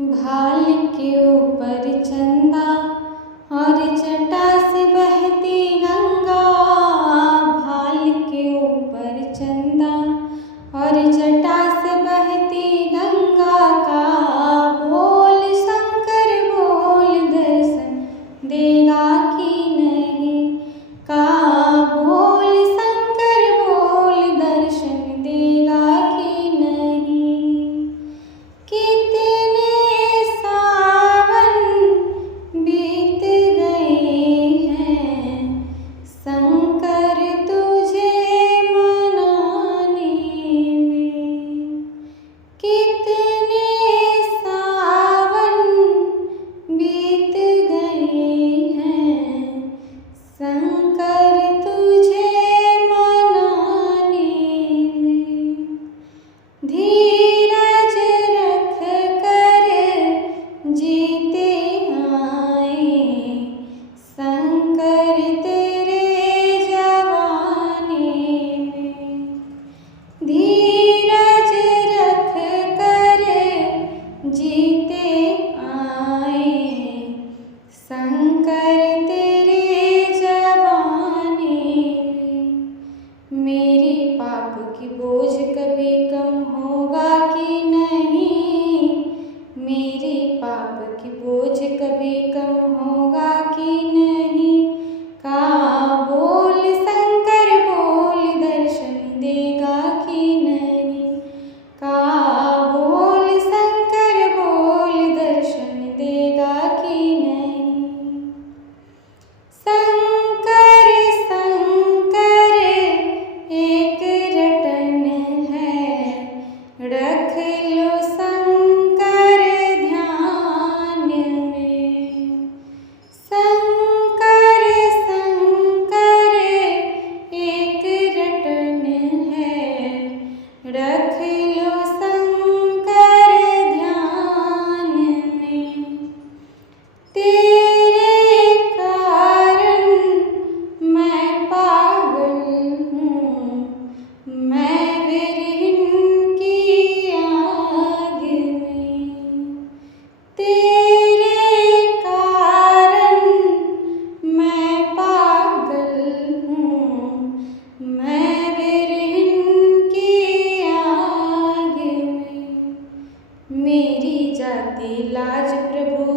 भाल के ऊपर चंदा और जटा से बहती गंगा। भाल के ऊपर चंदा और जटा से बहती गंगा का बोल शंकर बोल दर्शन देगा कि नहीं। का बोल शंकर बोल दर्शन देगा कि नहीं। कितने सावन बीत गए हैं शंकर तुझे मनाने में। कितने सावन बीत गए हैं शंकर तुझे मनाने में। धीरज रख कर जीते आए शंकर तेरे जवानी में। धीरज रख कर जीते आए शंकर तेरे जवानी में। मेरे पाप की बोझ कभी कम होगा कि नहीं। मेरे पाप की बोझ कभी कम होगा कि नहीं। का बोल शंकर बोल दर्शन देगा कि नहीं। का बोल शंकर बोल दर्शन देगा कि नहीं। शंकर शंकर एक रटन है रख लो शंकर ध्यान में। शंकर शंकर एक रटन है रख लो शंकर ध्यान में। तेरे कारण मैं पागल हूँ मैं विरहिन की आग में। तेरे कारण मैं पागल हूँ मैं विरहिन की आग में। मेरी जाती लाज प्रभु